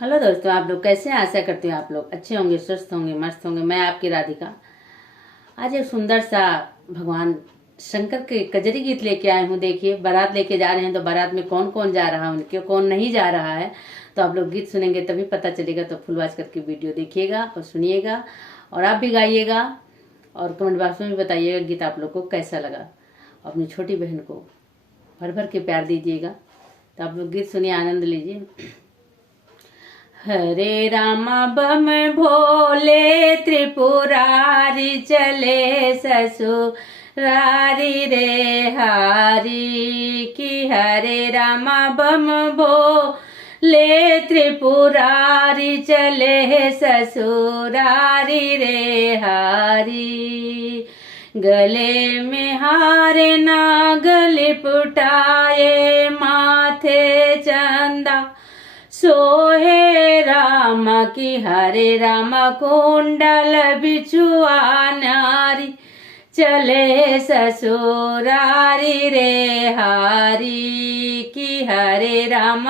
Hello दोस्तों, आप लोग कैसे हैं? आशा करती हूँ आप लोग अच्छे होंगे, स्वस्थ होंगे, मस्त होंगे। मैं आपकी राधिका आज एक सुंदर सा भगवान शंकर के कजरी गीत लेके आए हूँ। देखिए, बारात लेके जा रहे हैं तो बारात में कौन कौन जा रहा है, उनके कौन नहीं जा रहा है, तो आप लोग गीत सुनेंगे तभी पता चलेगा। तो फुल वॉच करके वीडियो देखिएगा और सुनिएगा, और आप भी गाइएगा और कमेंट बॉक्स में भी बताइएगा गीत आप लोग को कैसा लगा। अपनी छोटी बहन को भर भर के प्यार दीजिएगा। तो आप लोग गीत सुनिए, आनंद लीजिए। हरे रामा बम भोले त्रिपुरारी चले ससुरारी रे हारी की। हरे रामा बम भोले त्रिपुरारी चले ससुरारी रे हारी। गले में हार नाग लिपटाए, माथे चंदा सोहे राम की। हरे राम कुंडल बिछुआ नारी चले ससुरारी रे हारी की। हरे राम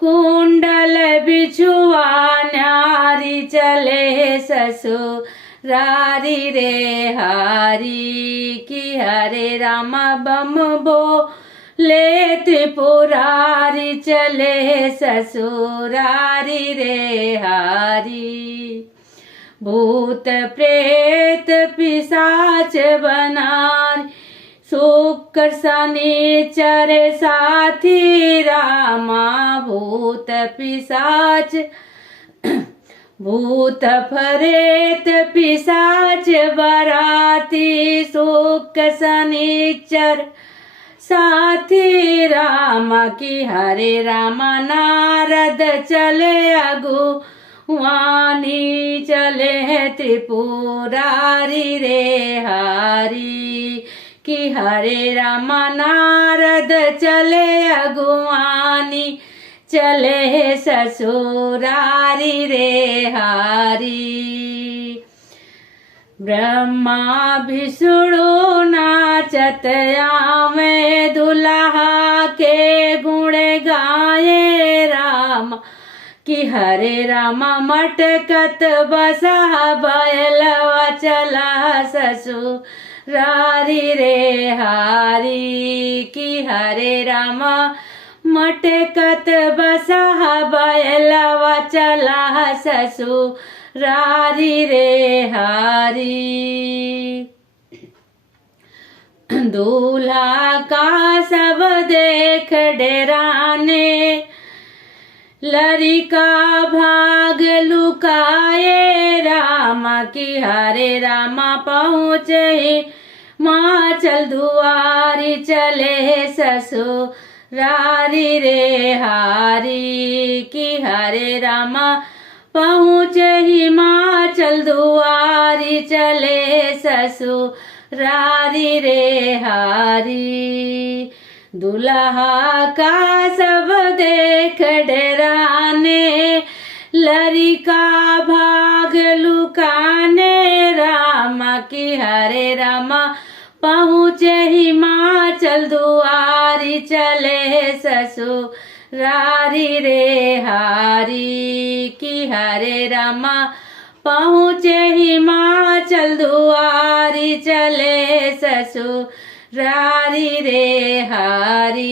कुंडल बिछुआ नारी चले ससुरारी रे हारी की। हरे राम बम ले त्रिपुरारी चले ससुरारी रे हारी। भूत प्रेत पिशाच बनारी शुक्र शनिचर साथी रामा। भूत पिशाच भूत प्रेत पिशाच बराती शुक्र शनिचर साथी राम की। हरे राम नारद चले अगुवानी चले त्रिपुरारी रे हारी की। हरे राम नारद चले अगुवानी चले ससुरारी रे हारी। ब्रह्मा विष्णु नाचत आवे, दुल्हा के गुण गाये राम की। हरे राम मटकत बसा बैलवा चला ससुरारी रे हारी की। हरे राम मटकत बसा बैलवा चला ससुरारी रे हारी। दूल्हा का सब देख डराने, लड़का भाग लुकाए राम की। हरे राम पहुँचे माचल दुआरी चले ससुरारी रे हारी की। हरे राम पहुँचे हिमाचल दुआरी चले ससुरारी रे हारी। दुल्हा का सब देख डराने, लड़का भाग लुकाने राम की। हरे राम पहुँचे हिमाचल दुआरी चले ससुरारी रे हारी की। हरे राम पहुँचे हिमाचल दुआरी चले ससुरारी रे हारी।